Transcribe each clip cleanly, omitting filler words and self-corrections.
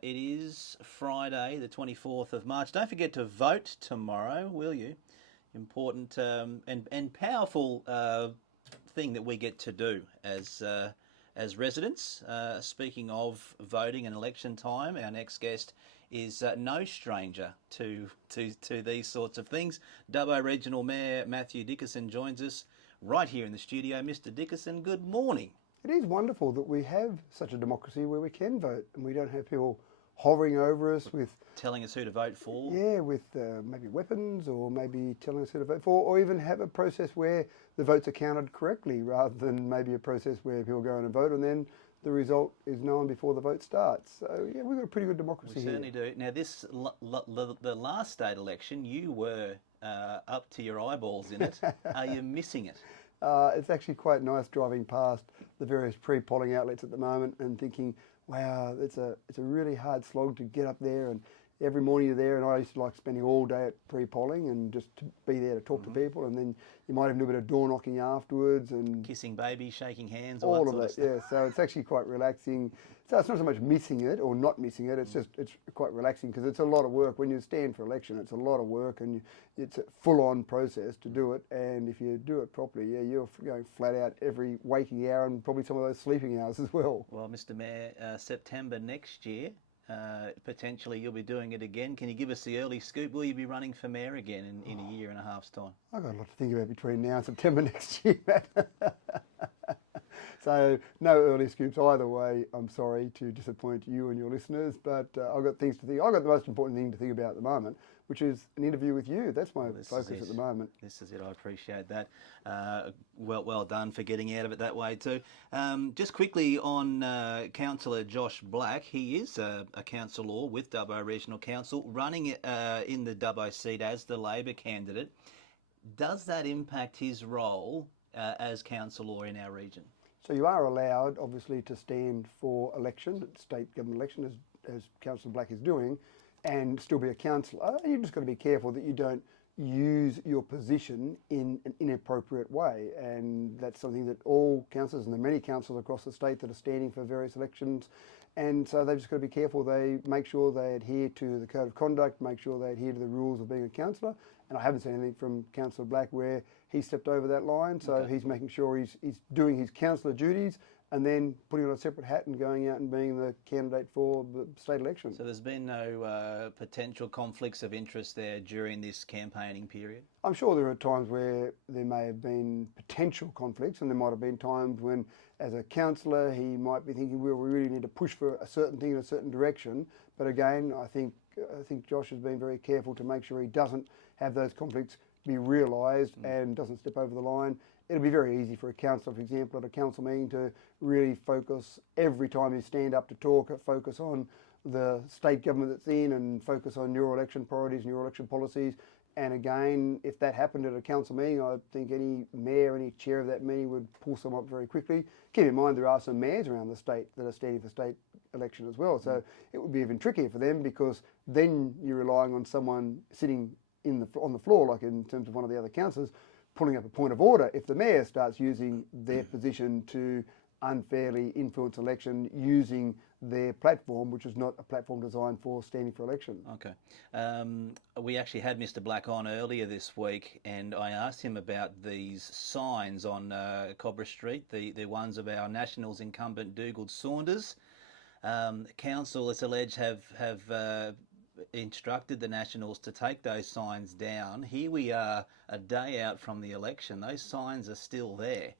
It is Friday, the 24th of March. Don't forget to vote tomorrow, will you? Important and powerful thing that we get to do as residents. Speaking of voting and election time, our next guest is no stranger to these sorts of things. Dubbo Regional Mayor Matthew Dickerson joins us right here in the studio. Mr. Dickerson, good morning. It is wonderful that we have such a democracy where we can vote and we don't have people hovering over us with telling us who to vote for. Yeah, with maybe weapons, or maybe telling us who to vote for, or even have a process where the votes are counted correctly rather than maybe a process where people go in and vote and then the result is known before the vote starts. So yeah, we've got a pretty good democracy We certainly here. do. Now, the last state election, you were up to your eyeballs in it. Are you missing it? It's actually quite nice driving past the various pre-polling outlets at the moment and thinking, wow, it's a really hard slog to get up there, and every morning you're there, and I used to like spending all day at pre-polling and just to be there to talk to people, and then you might even do a bit of door knocking afterwards and kissing babies, shaking hands, all that of that. sort of Yeah, so it's actually quite relaxing. So it's not so much missing it or not missing it. It's just it's quite relaxing because it's a lot of work when you stand for election. It's a lot of work and it's a full-on process to do it. And if you do it properly, yeah, you're going flat out every waking hour and probably some of those sleeping hours as well. Well, Mr. Mayor, September next year, potentially you'll be doing it again. Can you give us the early scoop? Will you be running for mayor again in a year and a half's time? I've got a lot to think about between now and September next year, Matt. So no early scoops either way. I'm sorry to disappoint you and your listeners, but I've got things to think. I've got the most important thing to think about at the moment, which is an interview with you. That's my focus at the moment. This is it. I appreciate that. Well done for getting out of it that way too. Just quickly on Councillor Josh Black. He is a councillor with Dubbo Regional Council, running in the Dubbo seat as the Labor candidate. Does that impact his role as councillor in our region? So you are allowed, obviously, to stand for election, state government election, as Councillor Black is doing, and still be a councillor. And you've just got to be careful that you don't use your position in an inappropriate way. And that's something that all councillors, and there are many councillors across the state that are standing for various elections, and so they've just got to be careful. They make sure they adhere to the code of conduct, make sure they adhere to the rules of being a councillor. And I haven't seen anything from Councillor Black where he stepped over that line, so he's making sure he's doing his councillor duties and then putting on a separate hat and going out and being the candidate for the state election. So there's been no potential conflicts of interest there during this campaigning period? I'm sure there are times where there may have been potential conflicts, and there might have been times when, as a councillor, he might be thinking, well, we really need to push for a certain thing in a certain direction. But again, I think Josh has been very careful to make sure he doesn't have those conflicts be realised and doesn't step over the line. It'll be very easy for a councillor, for example, at a council meeting to really focus every time you stand up to talk, focus on the state government that's in and focus on your election priorities and your election policies. And again, if that happened at a council meeting, I think any mayor, any chair of that meeting would pull some up very quickly. Keep in mind there are some mayors around the state that are standing for state election as well. So it would be even trickier for them because then you're relying on someone sitting on the floor, like in terms of one of the other councillors, pulling up a point of order if the mayor starts using their position to unfairly influence election using their platform, which is not a platform designed for standing for election. Okay. We actually had Mr. Black on earlier this week, and I asked him about these signs on Cobra Street, the ones of our Nationals incumbent Dougal Saunders. Council, it's alleged, have instructed the Nationals to take those signs down. Here we are a day out from the election. Those signs are still there.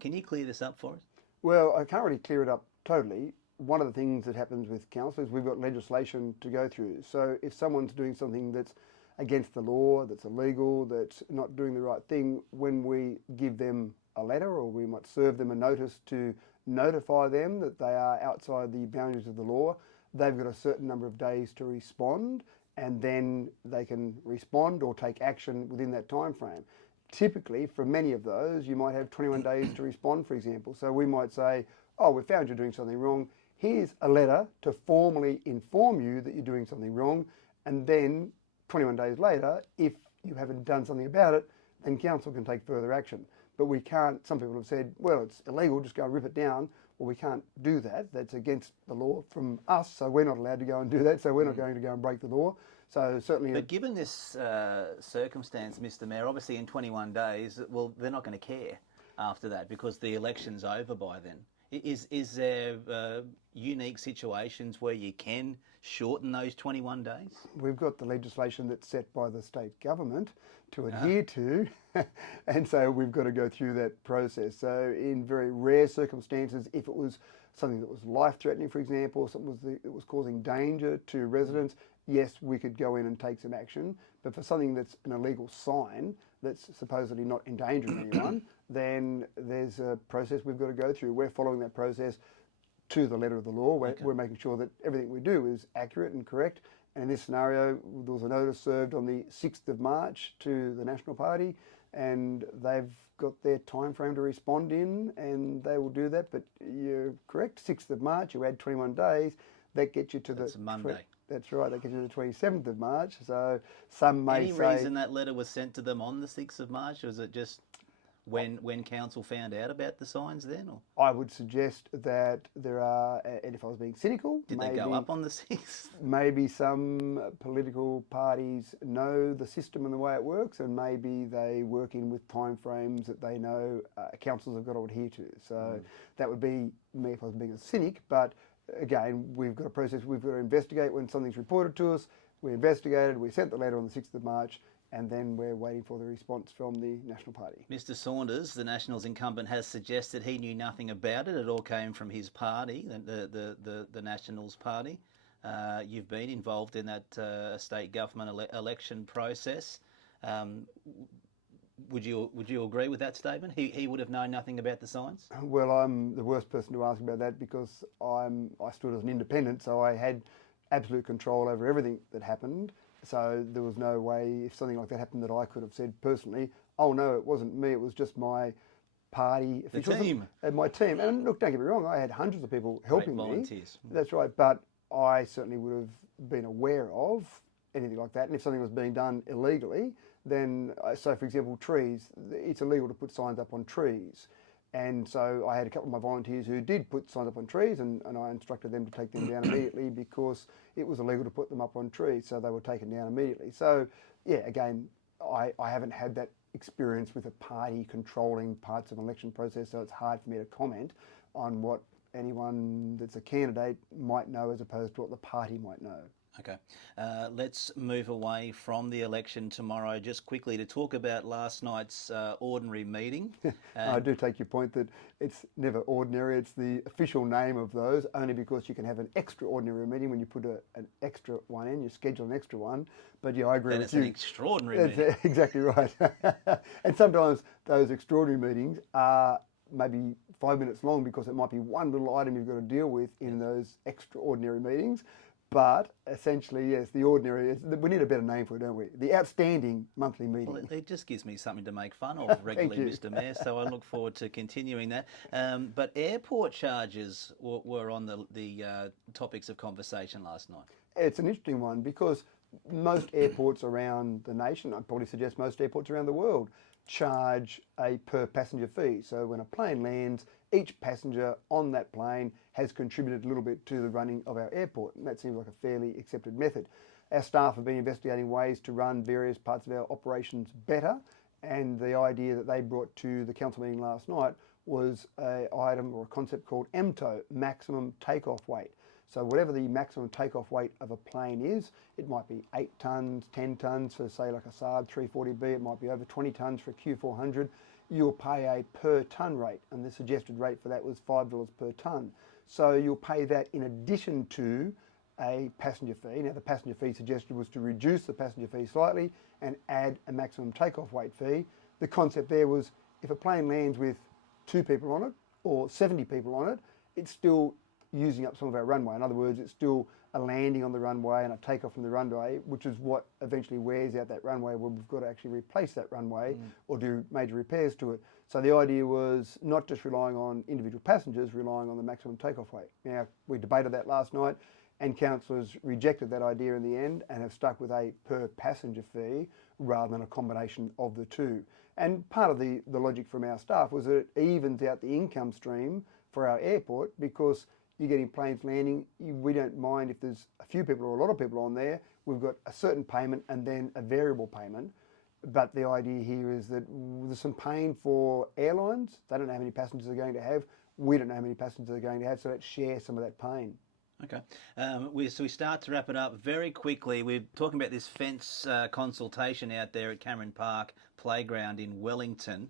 Can you clear this up for us? Well, I can't really clear it up totally. One of the things that happens with council is we've got legislation to go through. So if someone's doing something that's against the law, that's illegal, that's not doing the right thing, when we give them a letter or we might serve them a notice to notify them that they are outside the boundaries of the law, they've got a certain number of days to respond, and then they can respond or take action within that time frame. Typically, for many of those, you might have 21 days to respond, for example. So we might say, oh, we found you're doing something wrong. Here's a letter to formally inform you that you're doing something wrong. And then 21 days later, if you haven't done something about it, then council can take further action. But we can't, some people have said, well, it's illegal, just go and rip it down. well, we can't do that. That's against the law from us, so we're not allowed to go and do that. So we're not going to go and break the law. So certainly, But given this circumstance, Mr. Mayor, obviously in 21 days, well, they're not going to care after that because the election's over by then. Is there unique situations where you can shorten those 21 days? we've got the legislation that's set by the state government to adhere to, and so we've got to go through that process. So in very rare circumstances, if it was something that was life-threatening, for example, or something that was causing danger to residents, yes, we could go in and take some action. But for something that's an illegal sign that's supposedly not endangering anyone, then there's a process we've got to go through. We're following that process to the letter of the law. We're making sure that everything we do is accurate and correct. And in this scenario, there was a notice served on the 6th of March to the National Party, and they've got their time frame to respond in, and they will do that. But you're correct, 6th of March, you add 21 days, that gets you to That's Monday. That's right, that gets you to the 27th of March. So some may Any say... reason that letter was sent to them on the 6th of March? Or was it just when council found out about the signs then? Or I would suggest that there are, and if I was being cynical, did they go up on the 6th? Maybe some political parties know the system and the way it works, and maybe they work in with timeframes that they know councils have got to adhere to. So that would be me if I was being a cynic. But again, we've got a process. We've got to investigate when something's reported to us. We investigated. We sent the letter on the 6th of March. And then we're waiting for the response from the National Party. Mr. Saunders, the Nationals incumbent, has suggested he knew nothing about it. It all came from his party, the Nationals Party. You've been involved in that state government election process. Would you agree with that statement? He would have known nothing about the signs? Well, I'm the worst person to ask about that because I stood as an independent, so I had absolute control over everything that happened. So there was no way, if something like that happened, that I could have said personally, oh no, it wasn't me, it was just my party officials. The team. And my team. And look, don't get me wrong, I had hundreds of people helping Great volunteers. me. That's right, but I certainly would have been aware of anything like that. And if something was being done illegally, then, so for example, trees, it's illegal to put signs up on trees. And so I had a couple of my volunteers who did put signs up on trees, and I instructed them to take them down immediately because it was illegal to put them up on trees, so they were taken down immediately. So, yeah, again, I haven't had that experience with a party controlling parts of an election process, so it's hard for me to comment on what anyone that's a candidate might know as opposed to what the party might know. Okay, let's move away from the election tomorrow just quickly to talk about last night's ordinary meeting. I do take your point that it's never ordinary. It's the official name of those, only because you can have an extraordinary meeting when you put an extra one in, you schedule an extra one. But yeah, I agree with you. Then it's an extraordinary meeting. Exactly right. And sometimes those extraordinary meetings are maybe 5 minutes long because it might be one little item you've got to deal with in those extraordinary meetings. But essentially, yes, the ordinary, we need a better name for it, don't we? The outstanding monthly meeting. Well, it just gives me something to make fun of regularly, Mr. Mayor, so I look forward to continuing that. But airport charges were on the topics of conversation last night. It's an interesting one because most airports around the nation, I'd probably suggest most airports around the world, charge a per passenger fee. So when a plane lands, each passenger on that plane has contributed a little bit to the running of our airport, and that seems like a fairly accepted method. Our staff have been investigating ways to run various parts of our operations better, and the idea that they brought to the council meeting last night was an item or a concept called MTO, maximum takeoff weight. So whatever the maximum takeoff weight of a plane is, it might be 8 tonnes, 10 tonnes for say like a Saab 340B, it might be over 20 tonnes for a Q400, you'll pay a per tonne rate, and the suggested rate for that was $5 per tonne. So you'll pay that in addition to a passenger fee. Now the passenger fee suggested was to reduce the passenger fee slightly and add a maximum takeoff weight fee. The concept there was if a plane lands with 2 people on it or 70 people on it, it's still using up some of our runway. In other words, it's still a landing on the runway and a takeoff from the runway, which is what eventually wears out that runway where we've got to actually replace that runway or do major repairs to it. So the idea was not just relying on individual passengers, relying on the maximum takeoff weight. Now, we debated that last night and councillors rejected that idea in the end and have stuck with a per passenger fee rather than a combination of the two. And part of the logic from our staff was that it evens out the income stream for our airport, because you're getting planes landing. We don't mind if there's a few people or a lot of people on there. We've got a certain payment and then a variable payment. But the idea here is that there's some pain for airlines. They don't know how many passengers they're going to have. We don't know how many passengers they're going to have, so let's share some of that pain. Okay. So we start to wrap it up very quickly. We're talking about this fence consultation out there at Cameron Park Playground in Wellington.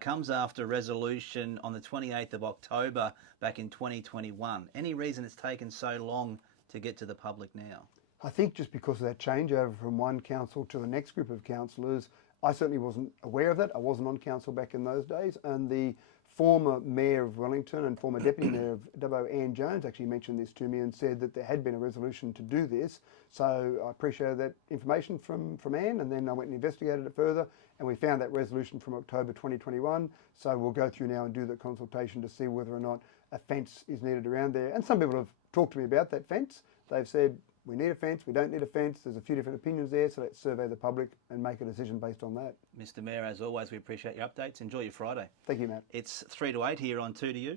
Comes after resolution on the 28th of October back in 2021. Any reason it's taken so long to get to the public now? I think just because of that changeover from one council to the next group of councillors, I certainly wasn't aware of that. I wasn't on council back in those days, and the former Mayor of Wellington and former Deputy Mayor of Dubbo, Anne Jones, actually mentioned this to me and said that there had been a resolution to do this. So I appreciated that information from Anne, and then I went and investigated it further, and we found that resolution from October 2021. So we'll go through now and do the consultation to see whether or not a fence is needed around there. And some people have talked to me about that fence. They've said, we need a fence, we don't need a fence. There's a few different opinions there, so let's survey the public and make a decision based on that. Mr Mayor, as always, we appreciate your updates. Enjoy your Friday. Thank you, Matt. It's 3 to 8 here on 2 to You.